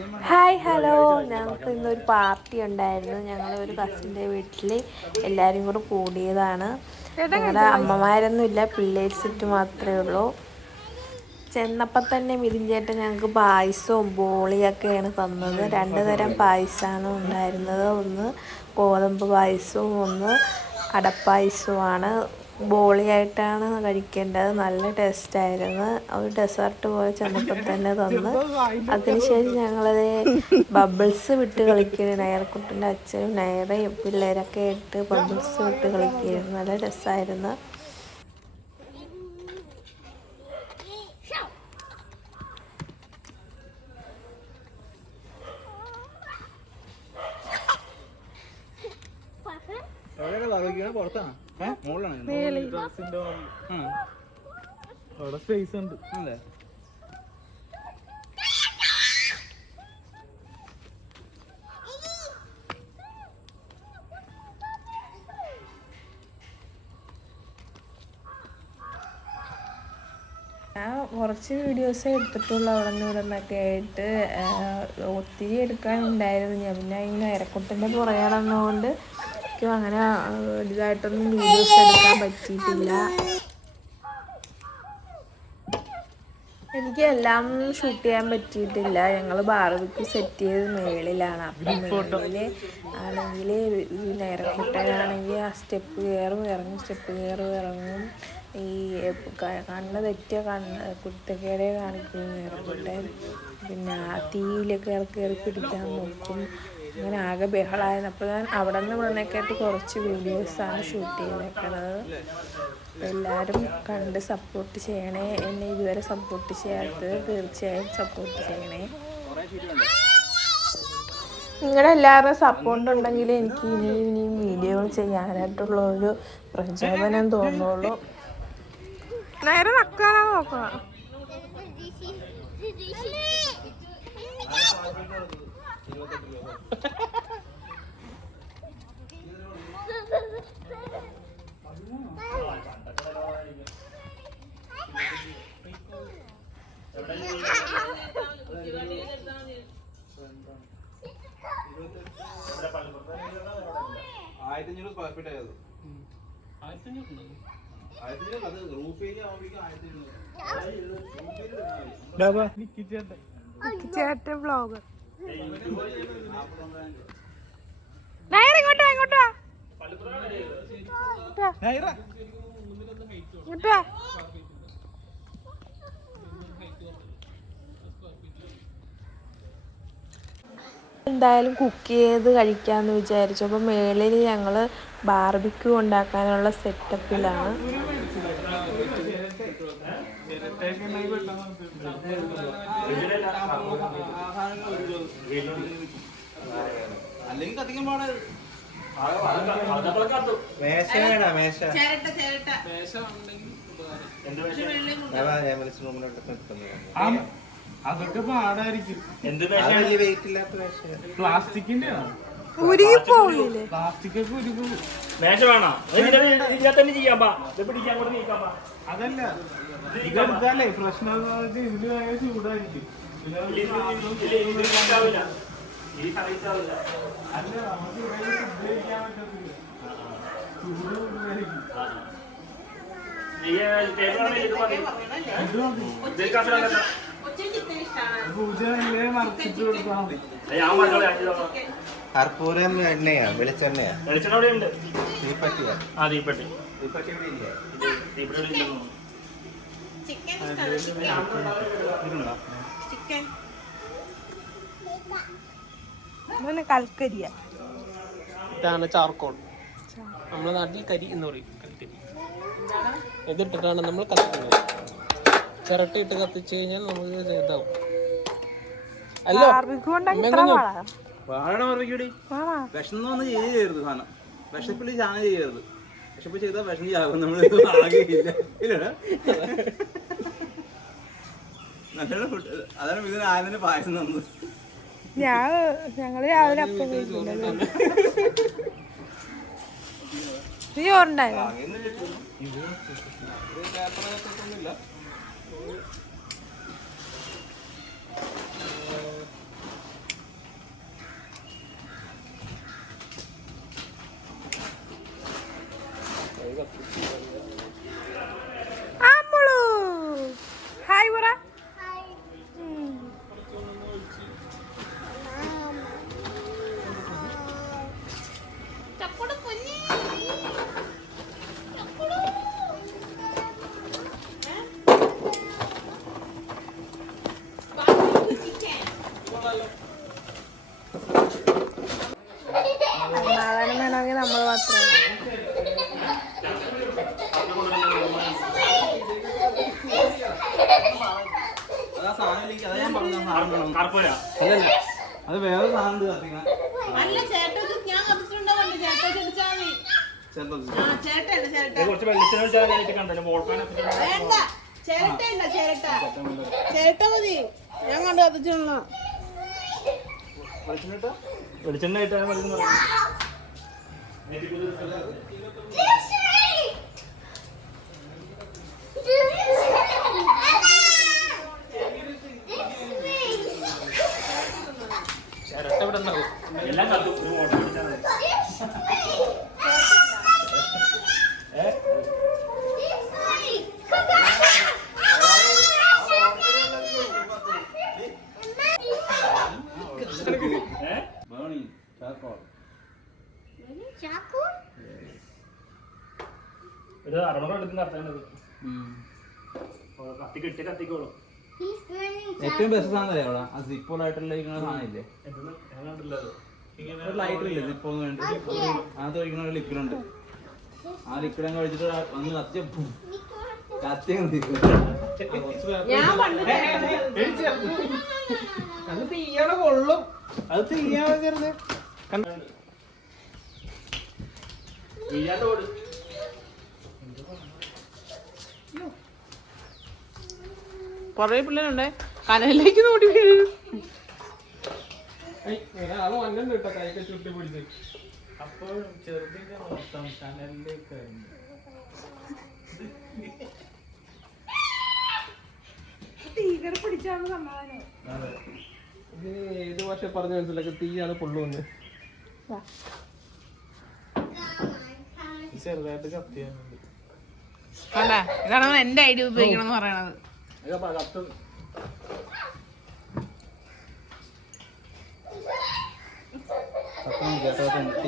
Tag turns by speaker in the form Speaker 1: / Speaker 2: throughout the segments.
Speaker 1: Hi hello ഞങ്ങൾക്ക് ഇന്നൊരു party ഉണ്ടായിരുന്നു. ഞങ്ങൾ ഒരു കസിന്റെ വീട്ടിൽ എല്ലാവരും കൂടെ കൂടിയതാണ്. ഞങ്ങളുടെ അമ്മമാരൊന്നും ഇല്ല പിള്ളേർ സെറ്റ് മാത്രമേ ഉള്ളൂ. ചെന്നപ്പോൾ തന്നെ മിരിഞ്ചേട്ട ഞങ്ങൾക്ക് പായസവും ബോളിയൊക്കെയാണ് തന്നത്. രണ്ട് തരം പായസമാണ് ഉണ്ടായിരുന്നത്. ഒന്ന് ഗോതമ്പ് പായസവും ഒന്ന് അടപ്പായസവുമാണ്. ബോളിയായിട്ടാണ് കഴിക്കേണ്ടത്. നല്ല ടേസ്റ്റായിരുന്നു ഒരു ഡെസേർട്ട് പോലെ ചെന്നപ്പോൾ തന്നെ തന്ന്. അതിനുശേഷം ഞങ്ങളത് ബബിൾസ് വിട്ട് കളിക്കുകയാണ് നയർക്കുട്ടന്റെ അച്ഛനും നയറയും പിള്ളേരൊക്കെ ഇട്ട് ബബിൾസ് വിട്ട് കളിക്കുകയായിരുന്നു നല്ല രസമായിരുന്നു
Speaker 2: പുറത്താണ്. അവിടെ സ്പേസ് ഉണ്ട്.
Speaker 1: കുറച്ച് വീഡിയോസ് എടുത്തിട്ടുള്ളൂ അവിടെ നിന്ന് ഇവിടെ നിന്നൊക്കെ ആയിട്ട്. ഒത്തിരി എടുക്കാനുണ്ടായിരുന്നു. ഞാൻ പിന്നെ ഇങ്ങനെ ഇരക്കുട്ടന്റെ പുറകെ നടന്നതുകൊണ്ട് എനിക്കും അങ്ങനെ വലുതായിട്ടൊന്നും വീഡിയോസ് എടുക്കാൻ പറ്റിയിട്ടില്ല. എനിക്ക് എല്ലാം ഷൂട്ട് ചെയ്യാൻ പറ്റിയിട്ടില്ല. ഞങ്ങൾ ബാർബിക്ക് സെറ്റ് ചെയ്ത് മേളിലാണ്. അപ്പം മേളിൽ ആണെങ്കിൽ നേരക്കുട്ടനാണെങ്കിൽ ആ സ്റ്റെപ്പ് കയറും ഇറങ്ങും സ്റ്റെപ്പ് കയറും ഇറങ്ങും. ഈ കണ്ണ് തെറ്റിയ കണ്ണ് കുരുത്തക്കേടെ കാണിക്കും നേരക്കുട്ടൻ പിന്നെ ആ തീയിലൊക്കെ ഇറക്കി ഇറക്കി പിടിക്കാൻ നോക്കും. അങ്ങനെ ആകെ ബഹളായപ്പോൾ അപ്പോൾ ഞാൻ അവിടെ നിന്ന് ഇവിടുന്നേക്കായിട്ട് കുറച്ച് വീഡിയോസാണ് ഷൂട്ട് ചെയ്തേക്കണത്. എല്ലാവരും കണ്ട് സപ്പോർട്ട് ചെയ്യണേ. എന്നെ ഇതുവരെ സപ്പോർട്ട് ചെയ്യാത്തത് തീർച്ചയായും സപ്പോർട്ട് ചെയ്യണേ. നിങ്ങളുടെ എല്ലാവരുടെയും സപ്പോർട്ട് ഉണ്ടെങ്കിൽ എനിക്ക് ഇനിയും ഇനിയും വീഡിയോകൾ ചെയ്യാനായിട്ടുള്ള ഒരു പ്രചോദനം തോന്നുള്ളൂ. നേരെ നക്കാനാ നോക്കണം
Speaker 2: ആയിരത്തി അഞ്ഞൂറ് സ്ക്വയർ ഫീറ്റ് ആയത് ആയിരത്തി അഞ്ഞൂറ് അത് റൂഫ് ഏരിയ ആവുമ്പോഴേക്കും ആയിരത്തി അഞ്ഞൂറ്
Speaker 1: ചേട്ടൻ വ്ളോഗ് ഇങ്ങോട്ടാ ഇങ്ങോട്ടാ ഇങ്ങോട്ടാ എന്തായാലും കുക്ക് ചെയ്ത് കഴിക്കാമെന്ന് വിചാരിച്ചു. അപ്പോൾ മേളിൽ ഞങ്ങൾ ബാർബിക്യൂ ഉണ്ടാക്കാനുള്ള സെറ്റപ്പിലാണ്
Speaker 2: അല്ലെങ്കിൽ പാടെ
Speaker 3: മേശ വേണ മേശ റൂമിലോട്ട് നിൽക്കുന്നത്
Speaker 2: അതൊക്കെ പാടായിരിക്കും
Speaker 3: പ്ലാസ്റ്റിക്കിന്റെ വലിയ
Speaker 1: ഉരുകിപ്പോയില്ലേ
Speaker 2: പ്ലാസ്റ്റിക് ഒക്കെ ഒരു
Speaker 4: മേശ വേണോ ഇതിനെ തന്നെ ചെയ്യാം ബാ. ഇത് പിടിക്കാൻ കൂടെ നീക്കാം ബാ.
Speaker 2: അതല്ല. ഇതെടുത്താലേ പ്രശ്നം എന്ന് പറഞ്ഞാൽ ഇതിന് ഭയങ്കര ചൂടായിരിക്കും പിന്നെ
Speaker 4: ഇതിൽ ഇതാവില്ല. ഈ സമയത്താവില്ല
Speaker 2: അല്ല നമുക്ക് ഇവിടെ ഫുഡ് കഴിക്കാൻ പറ്റത്തില്ല. ചൂട് കൂടുതലായിരിക്കും
Speaker 4: ഈ ടേബിൾ ആണെങ്കിൽ ഇത്
Speaker 2: ഇത് മതി.
Speaker 4: ഇതിൽ കസരല്ല
Speaker 2: പൂജ മറച്ചിട്ട് കൊടുത്താൽ മതി.
Speaker 4: ഞാൻ പറഞ്ഞോളാം
Speaker 3: കർപ്പൂരം എണ്ണയാ വെളിച്ചെണ്ണയാ.
Speaker 4: വെളിച്ചെണ്ണ അവിടെ ഉണ്ട് ആ തീപ്പെട്ടി.
Speaker 3: തീപ്പറ്റി ഇവിടെ ഇല്ലേ
Speaker 4: തീപ്പെട്ടി ഇവിടെ ഇല്ലെന്ന് തോന്നുന്നു.
Speaker 1: കൽക്കരിയ.
Speaker 5: ഇതാണ് ചാർക്കോൾ. നമ്മുടെ നാട്ടിൽ കരി എന്ന് പറയും കൽക്കരി. ഇതിട്ടിട്ടാണ് നമ്മൾ കത്തിക്കുന്നത്. ചിരട്ടയിട്ട് കത്തിച്ചു കഴിഞ്ഞാൽ നമുക്ക് ഇത് ഇതാവും. അല്ലോ
Speaker 1: പാടാ
Speaker 2: വാഴ പറയൂടി
Speaker 1: ആണോ
Speaker 2: വിഷം ഒന്ന് ചെയ്യരുത് സാധനം വിഷപ്പിൽ ചാന ചെയ്യരുത്. വിഷപ്പ് ചെയ്താൽ വിഷം ചാകും നമ്മൾ ആകെയില്ല ഇല്ലടാ നല്ല ഫുഡ് അതാണ് ഇതിന് ആനന് പായസം തന്നത്.
Speaker 1: ഞാൻ ഞങ്ങൾ രാവിലെ അപ്പം കഴിക്കില്ല നീ ചോറുണ്ടായോ
Speaker 2: ഇത് പേപ്പറൊന്നുമില്ല
Speaker 1: സമാധാനം വേണമെങ്കിൽ നമ്മൾ മാത്രമേ
Speaker 2: അതാ സാധനം ഇല്ലെങ്കിൽ അതാ ഞാൻ പറഞ്ഞ സാധനം.
Speaker 4: കർപ്പൂര.
Speaker 2: അല്ലല്ല അത് വേറെ സാധനം ഉണ്ട് കത്തിക്കാൻ.
Speaker 6: അല്ല ചേട്ടൻ ഞാൻ കത്തിച്ചിട്ടുണ്ടാവുണ്ട് ചേട്ടൻ ചിരിച്ചാൽ മതി. ആ ചേട്ടല്ല ചേട്ട
Speaker 4: കുറച്ച് വെള്ളത്തിന് വെച്ചാൽ കണ്ടല്ലോ വോൾക്കാൻ
Speaker 6: വേണ്ട ചേരട്ട ചേരട്ട ചേരട്ട മതി. ഞാൻ കണ്ടു കത്തിച്ചിട്ടുള്ള
Speaker 4: വെളിച്ചെണ്ണ ഇട്ടാൽ മതി പറഞ്ഞു
Speaker 5: ചിരട്ട ഇവിടെ ഉണ്ടാവും
Speaker 4: എല്ലാം കണ്ടു. ഒരു വോൾക്കാൻ വെച്ചാൽ മതി. ഒരു കത്തി കിട്ടിയ കത്തിക്കോളും.
Speaker 2: ഏറ്റവും ബെസ്റ്റ് സാധനം അറിയാം ആ സിപ്പോൾ ആയിട്ടുള്ള ഇരിക്കുന്ന സാധനം ഇല്ലേ ഒരു ലൈറ്റർ ഇല്ലേ വേണ്ടി. അതിനകത്ത് ഒഴിക്കുന്ന ഒരു ലിക്വിഡ് ഉണ്ട്. ആ ലിക്വിഡ് അങ്ങ് ഒഴിച്ചിട്ട് വന്ന് ഒന്ന് കത്തിയ കത്തി
Speaker 6: ഞാൻ പണ്ട്
Speaker 5: അത് തീയാണ് കൊള്ളും. അത് തീയാണ്
Speaker 4: വീഴാണ്ട് ഓട്.
Speaker 6: കൊറേ പിള്ളേരുണ്ടേ. കനലിലേക്ക് നോടി വീഴും പിടിച്ചാണ് സമാധാനം.
Speaker 5: ഏത് ഭാഷ പറഞ്ഞു മനസ്സിലാക്കി തീയാണ് പൊള്ളുവന്ന്
Speaker 2: ചെറുതായിട്ട് കത്തിയാണ്
Speaker 6: അല്ല ഇതാണ് എന്റെ ഐഡിയ ഉപയോഗിക്കണം എന്ന് പറയണത്.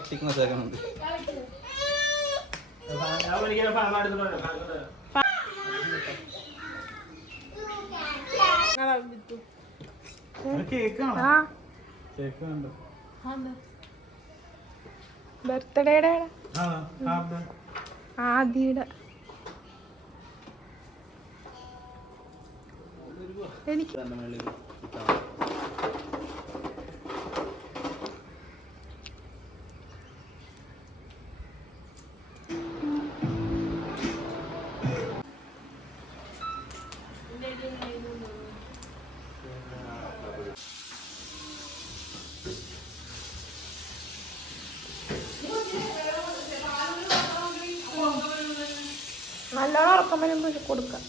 Speaker 2: ടിക് കേൾക്കുന്നുണ്ട്
Speaker 4: ഞാൻ ഒരിക്കലും ഫാൻ എടുത്തിട്ടുണ്ട്
Speaker 2: കേക്കാണോ കേക്ക് കണ്ടോ
Speaker 1: ബർത്ത്ഡേയുടെ
Speaker 2: ആ
Speaker 1: എനിക്ക് നല്ലോണം ഉറക്കം വരുമ്പോൾ കൊടുക്കാം.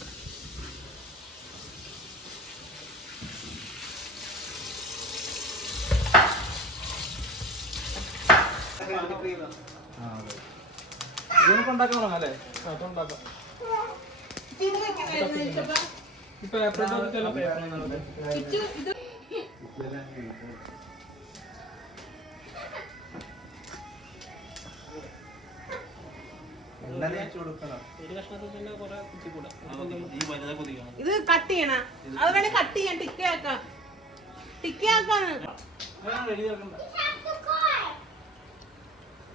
Speaker 2: അല്ലേ കൊതിക്കണം
Speaker 6: ഇത് കട്ട് ചെയ്യണ. അത് വേണേ കട്ട് ചെയ്യാൻ ടിക്ക ആക്കാം.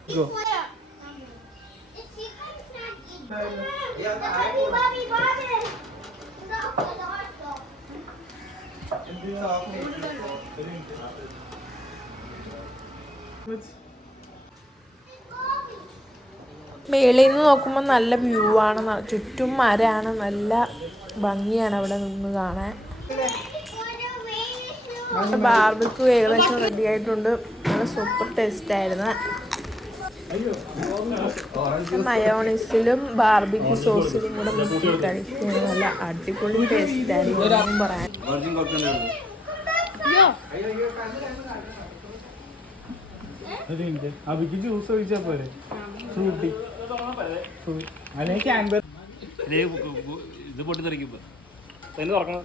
Speaker 2: ആക്കണ്ട
Speaker 1: മേളിൽ നിന്ന് നോക്കുമ്പോൾ നല്ല വ്യൂ ആണ്. ചുറ്റും മരമാണ്. നല്ല ഭംഗിയാണ് അവിടെ നിന്ന് കാണാൻ. ബാർബിക്ക് ഏകദേശം റെഡി ആയിട്ടുണ്ട്. നല്ല സൂപ്പർ ടേസ്റ്റ് ആയിരുന്നു. മയോണീസിലും ബാർബിക്ക് സോസിലും കൂടെ മുക്കി കഴിക്കുന്ന നല്ല അടിപൊളി ടേസ്റ്റ് ആയിരുന്നു പറയാൻ
Speaker 7: അവിക്ക് ജ്യൂസ് ഒഴിച്ചാ പോരെ? ഫ്രൂട്ടി. അല്ലെങ്കിൽ ക്യാൻബർ.
Speaker 4: ഇത് പൊട്ടി തെറിക്കുമ്പോ. തന്നെ തുറക്കണം?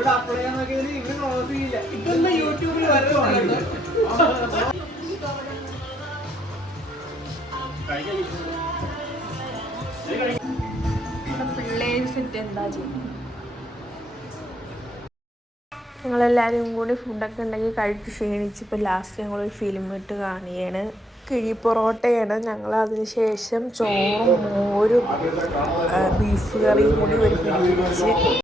Speaker 5: ഇവിടെ അപ്ലൈ ചെയ്യാൻ നോക്കിയതിൽ ഇവിടെ ക്ലോസ് ചെയ്യില്ല. ഇതൊന്നും യൂട്യൂബിൽ വരുന്നുണ്ട്
Speaker 1: ഞങ്ങളെല്ലാവരും കൂടി ഫുഡൊക്കെ ഉണ്ടെങ്കിൽ കഴിച്ച് ക്ഷീണിച്ച് ഇപ്പോൾ ലാസ്റ്റ് ഞങ്ങളൊരു ഫിലിം ഇട്ട് കാണുകയാണ് കിഴി പൊറോട്ടയാണ്. ഞങ്ങൾ അതിന് ശേഷം ചോറും മോരും ബീഫ് കറിയും കൂടി ഒരു